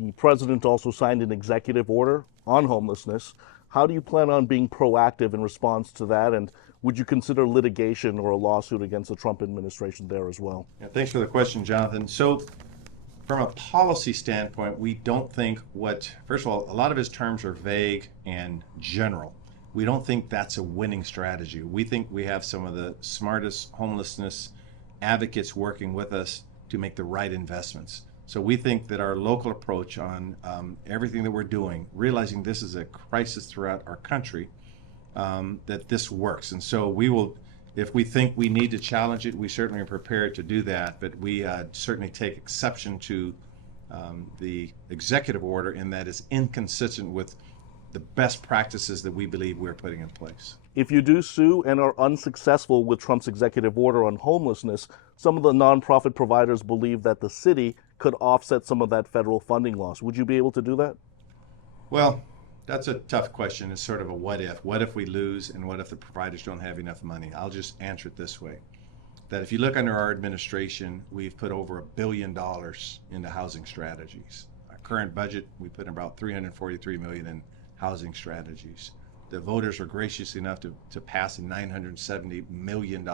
The president also signed an executive order on homelessness. How do you plan on being proactive in response to that? And would you consider litigation or a lawsuit against the Trump administration there as well? Yeah, thanks for the question, Jonathan. So, from a policy standpoint, we don't think first of all, a lot of his terms are vague and general. We don't think that's a winning strategy. We think we have some of the smartest homelessness advocates working with us to make the right investments. So we think that our local approach on everything that we're doing, realizing this is a crisis throughout our country, that this works. And so we will, if we think we need to challenge it, we certainly are prepared to do that. But we certainly take exception to the executive order in that it's inconsistent with the best practices that we believe we're putting in place. If you do sue and are unsuccessful with Trump's executive order on homelessness, some of the nonprofit providers believe that the city could offset some of that federal funding loss. Would you be able to do that? Well, that's a tough question. It's sort of a what if. What if we lose, and what if the providers don't have enough money? I'll just answer it this way. That if you look under our administration, we've put over $1 billion into housing strategies. Our current budget, we put in about $343 million in housing strategies. The voters were gracious enough to pass a $970 million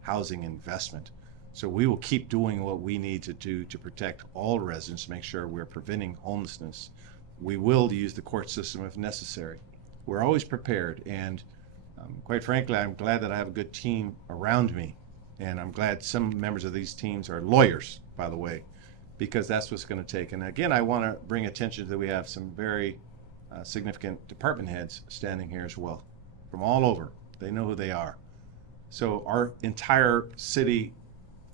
housing investment. So we will keep doing what we need to do to protect all residents, to make sure we're preventing homelessness. We will use the court system if necessary. We're always prepared, and quite frankly, I'm glad that I have a good team around me, and I'm glad some members of these teams are lawyers, by the way, because that's what's going to take. And again, I want to bring attention that we have some very significant department heads standing here as well, from all over. They know who they are. So our entire city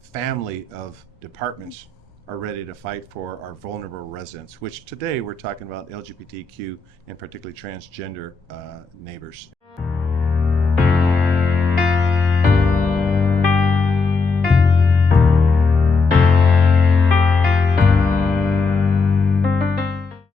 family of departments are ready to fight for our vulnerable residents, which today we're talking about LGBTQ and particularly transgender neighbors.